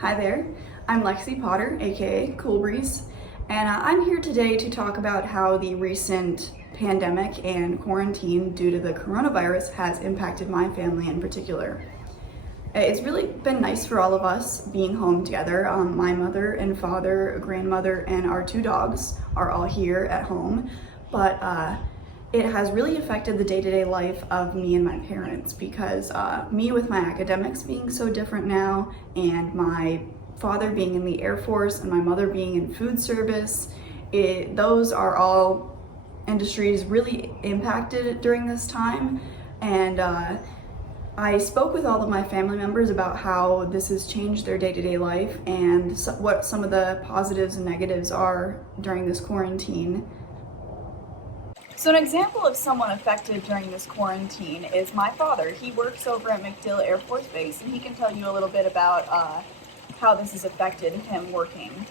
Hi there, I'm Lexi Potter, aka Cool Breeze, and I'm here today to talk about how the recent pandemic and quarantine due to the coronavirus has impacted my family in particular. It's really been nice for all of us being home together. My mother and father, grandmother, and our two dogs are all here at home, but it has really affected the day-to-day life of me and my parents because me with my academics being so different now, and my father being in the Air Force and my mother being in food service, those are all industries really impacted during this time. And I spoke with all of my family members about how this has changed their day-to-day life and what some of the positives and negatives are during this quarantine. So an example of someone affected during this quarantine is my father. He works over at MacDill Air Force Base, and he can tell you a little bit about how this has affected him working.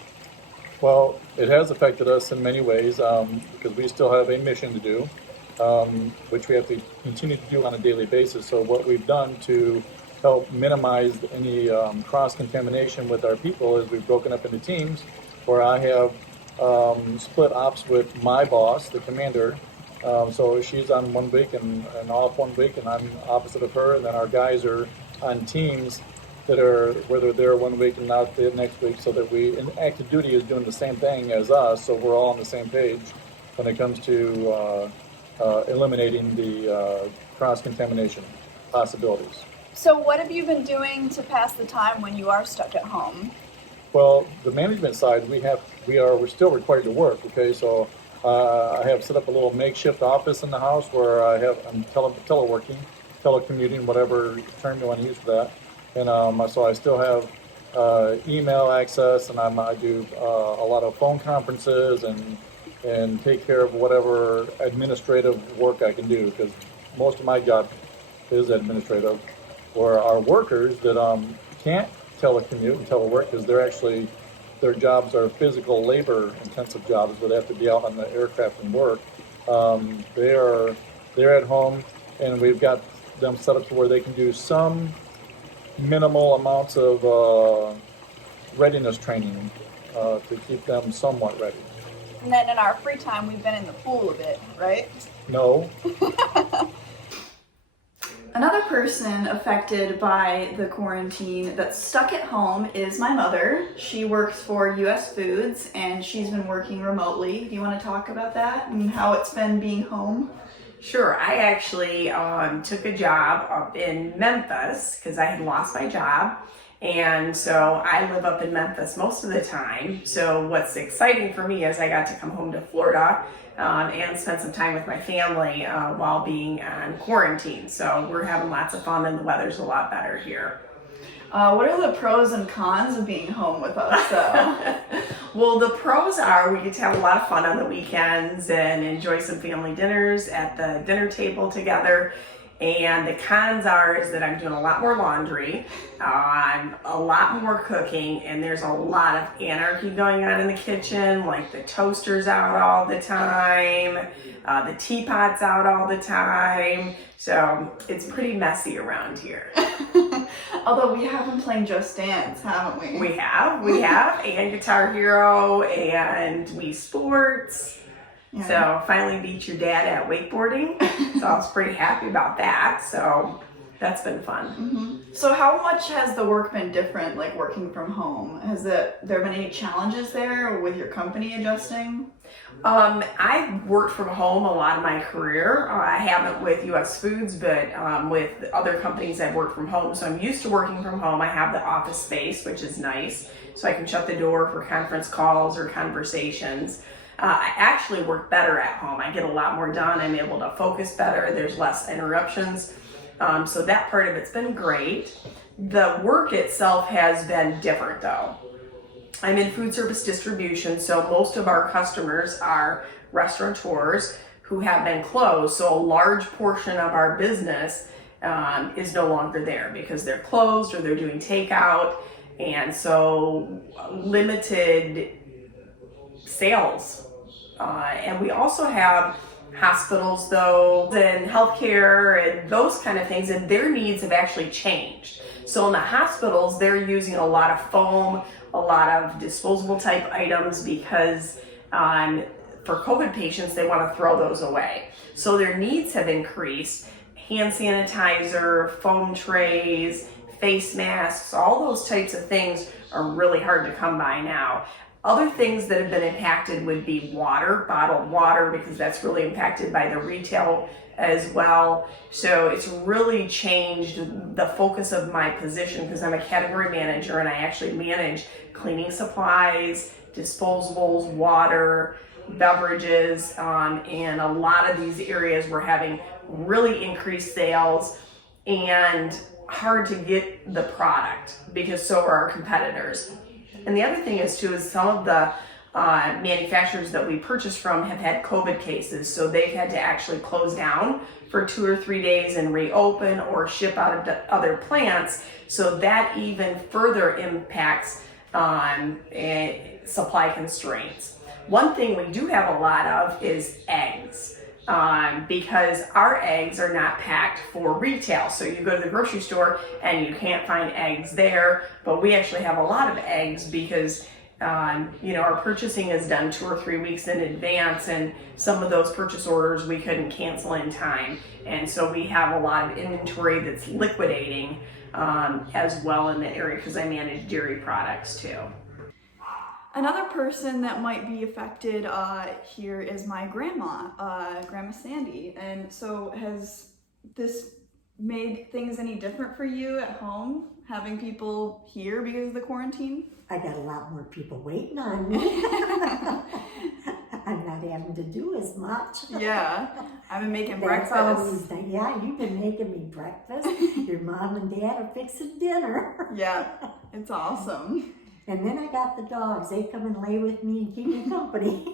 Well, it has affected us in many ways because we still have a mission to do, which we have to continue to do on a daily basis. So what we've done to help minimize any cross-contamination with our people is we've broken up into teams where I have split ops with my boss, the commander. So she's on 1 week and off 1 week, and I'm opposite of her. And then our guys are on teams that are where they're there 1 week and not the next week, so that and active duty is doing the same thing as us. So we're all on the same page when it comes to eliminating the cross-contamination possibilities. So what have you been doing to pass the time when you are stuck at home? Well, the management side, we're still required to work. Okay, so I have set up a little makeshift office in the house where I'm teleworking, telecommuting, whatever term you want to use for that. And so I still have email access, and I do a lot of phone conferences and take care of whatever administrative work I can do, because most of my job is administrative. Where our workers that can't telecommute and telework, because their jobs are physical labor intensive jobs where they have to be out on the aircraft and work. They're at home, and we've got them set up to where they can do some minimal amounts of readiness training to keep them somewhat ready. And then in our free time, we've been in the pool a bit, right? No. Another person affected by the quarantine that's stuck at home is my mother. She works for US Foods, and she's been working remotely. Do you want to talk about that and how it's been being home? Sure. I actually took a job up in Memphis because I had lost my job. And so I live up in Memphis most of the time. So what's exciting for me is I got to come home to Florida and spend some time with my family while being on quarantine. So we're having lots of fun, and the weather's a lot better here. What are the pros and cons of being home with us, though? Well, the pros are we get to have a lot of fun on the weekends and enjoy some family dinners at the dinner table together. And the cons is that I'm doing a lot more laundry, I'm a lot more cooking, and there's a lot of anarchy going on in the kitchen, like the toaster's out all the time, the teapot's out all the time, so it's pretty messy around here. Although we have been playing Just Dance, haven't we? We have, and Guitar Hero, and Wii Sports. Yeah. So finally beat your dad at wakeboarding, so I was pretty happy about that. So that's been fun. Mm-hmm. So how much has the work been different, like working from home? Has there been any challenges there with your company adjusting? I've worked from home a lot of my career. I haven't with US Foods, but with other companies I've worked from home. So I'm used to working from home. I have the office space, which is nice, so I can shut the door for conference calls or conversations. I actually work better at home. I get a lot more done. I'm able to focus better. There's less interruptions. So that part of it's been great. The work itself has been different though. I'm in food service distribution, so most of our customers are restaurateurs who have been closed. So a large portion of our business is no longer there because they're closed or they're doing takeout. And so limited sales. And we also have hospitals though, and healthcare and those kind of things, and their needs have actually changed. So in the hospitals, they're using a lot of foam, a lot of disposable type items because for COVID patients, they want to throw those away. So their needs have increased. Hand sanitizer, foam trays, face masks, all those types of things are really hard to come by now. Other things that have been impacted would be water, bottled water, because that's really impacted by the retail as well. So it's really changed the focus of my position because I'm a category manager and I actually manage cleaning supplies, disposables, water, beverages, and a lot of these areas we're having really increased sales and hard to get the product because so are our competitors. And the other thing is too is some of the manufacturers that we purchase from have had COVID cases, so they've had to actually close down for 2 or 3 days and reopen or ship out of the other plants. So that even further impacts supply constraints. One thing we do have a lot of is eggs. Because our eggs are not packed for retail. So you go to the grocery store and you can't find eggs there, but we actually have a lot of eggs because our purchasing is done 2 or 3 weeks in advance, and some of those purchase orders we couldn't cancel in time. And so we have a lot of inventory that's liquidating as well in the area because I manage dairy products too. Another person that might be affected here is my grandma, Grandma Sandy. And so has this made things any different for you at home, having people here because of the quarantine? I got a lot more people waiting on me. I'm not having to do as much. Yeah, I've been making That's breakfast. Yeah, you've been making me breakfast. Your mom and dad are fixing dinner. Yeah, it's awesome. And then I got the dogs. They come and lay with me and keep me company.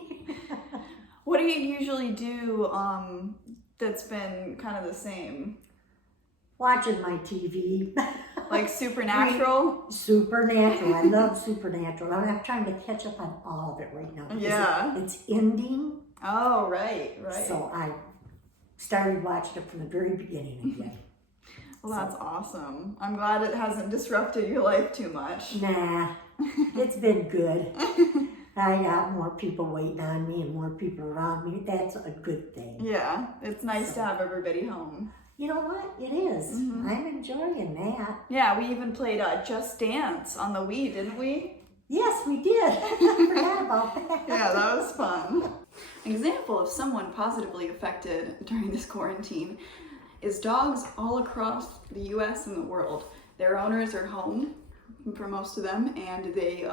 What do you usually do that's been kind of the same? Watching my TV. Like Supernatural? Supernatural. I love Supernatural. I'm trying to catch up on all of it right now. Yeah. It's ending. Oh, right. So I started watching it from the very beginning again. Well, that's awesome. I'm glad it hasn't disrupted your life too much. Nah, it's been good. I got more people waiting on me and more people around me. That's a good thing. Yeah, it's nice to have everybody home. You know what? It is. Mm-hmm. I'm enjoying that. Yeah, we even played Just Dance on the Wii, didn't we? Yes, we did. I forgot about that. Yeah, that was fun. An example of someone positively affected during this quarantine is dogs all across the US and the world. Their owners are home for most of them, and they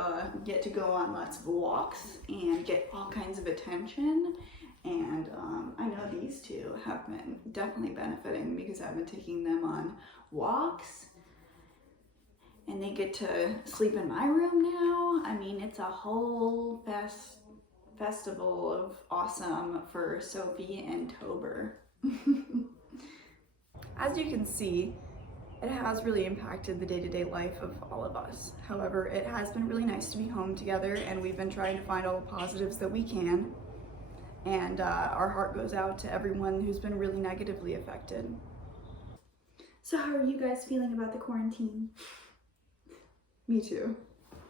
get to go on lots of walks and get all kinds of attention. And I know these two have been definitely benefiting because I've been taking them on walks, and they get to sleep in my room now. I mean, it's a whole festival of awesome for Sophie and Tober. As you can see, it has really impacted the day-to-day life of all of us. However, it has been really nice to be home together, and we've been trying to find all the positives that we can. And our heart goes out to everyone who's been really negatively affected. So how are you guys feeling about the quarantine? Me too.